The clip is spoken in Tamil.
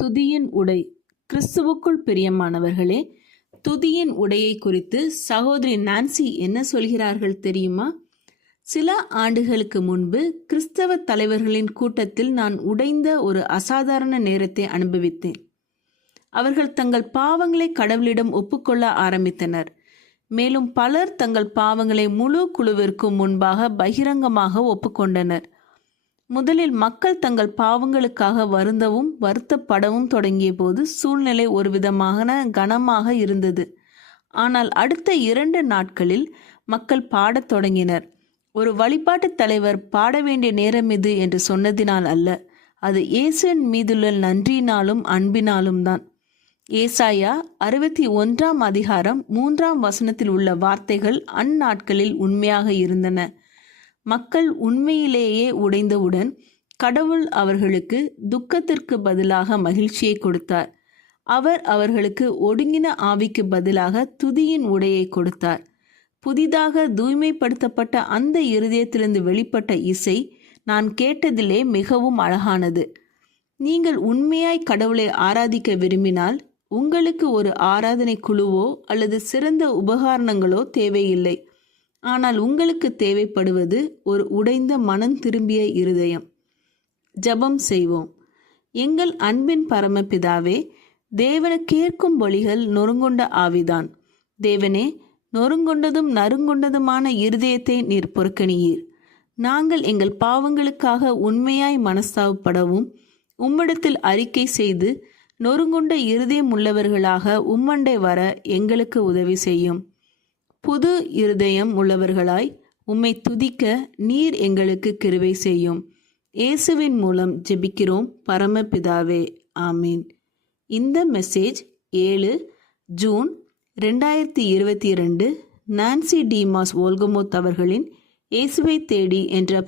துதியின் உடை. கிறிஸ்துவுக்குள் பிரியமானவர்களே, துதியின் உடையை குறித்து சகோதரி நான்சி என்ன சொல்கிறார்கள் தெரியுமா? சில ஆண்டுகளுக்கு முன்பு கிறிஸ்தவ தலைவர்களின் கூட்டத்தில் நான் உடைந்த ஒரு அசாதாரண நேரத்தை அனுபவித்தேன். அவர்கள் தங்கள் பாவங்களை கடவுளிடம் ஒப்புக்கொள்ள ஆரம்பித்தனர். மேலும் பலர் தங்கள் பாவங்களை முழு குழுவிற்கும் முன்பாக பகிரங்கமாக ஒப்புக்கொண்டனர். முதலில் மக்கள் தங்கள் பாவங்களுக்காக வருந்தவும் வருத்தப்படவும் தொடங்கிய போது சூழ்நிலை ஒரு விதமான கனமாக இருந்தது. ஆனால் அடுத்த 2 நாட்களில் மக்கள் பாடத் தொடங்கினர். ஒரு வழிபாட்டுத் தலைவர் பாட வேண்டிய நேரம் இது என்று சொன்னதினால் அல்ல, அது இயேசுவின் மீதுள்ள நன்றியினாலும் அன்பினாலும் தான். ஏசாயா 61 அதிகாரம் 3 உள்ள வார்த்தைகள் அந்நாட்களில் உண்மையாக இருந்தன. மக்கள் உண்மையிலேயே உடைந்தவுடன் கடவுள் அவர்களுக்கு துக்கத்திற்கு பதிலாக மகிழ்ச்சியை கொடுத்தார். அவர் அவர்களுக்கு ஒடுங்கின ஆவிக்கு பதிலாக துதியின் உடையை கொடுத்தார். புதிதாக தூய்மைப்படுத்தப்பட்ட அந்த இருதயத்திலிருந்து வெளிப்பட்ட இசை நான் கேட்டதிலே மிகவும் அழகானது. நீங்கள் உண்மையாய் கடவுளை ஆராதிக்க விரும்பினால் உங்களுக்கு ஒரு ஆராதனை குழுவோ அல்லது சிறந்த உபகரணங்களோ தேவையில்லை. ஆனால் உங்களுக்கு தேவைப்படுவது ஒரு உடைந்த மனம் திரும்பிய இருதயம். ஜெபம் செய்வோம். எங்கள் அன்பின் பரமபிதாவே, தேவனை கேட்கும் வழிகள் நொறுங்குண்ட ஆவிதான். தேவனே, நொறுங்குண்டதும் நறுங்குண்டதுமான இருதயத்தை நீர் புறக்கணியீர். நாங்கள் எங்கள் பாவங்களுக்காக உண்மையாய் மனஸ்தாபப்படவும் உம்மிடத்தில் அறிக்கை செய்து நொறுங்குண்ட இருதயம் உள்ளவர்களாக உம்மண்டை வர எங்களுக்கு உதவி செய்யும். புது இருதயம் உள்ளவர்களாய் உம்மை துதிக்க நீர் எங்களுக்கு கிருபை செய்யும். இயேசுவின் மூலம் ஜெபிக்கிறோம் பரமபிதாவே, ஆமீன். இந்த மெசேஜ் 7 ஜூன் 2022 நான்சி டிமாஸ் வோல்கமோத் அவர்களின் இயேசுவை தேடி என்ற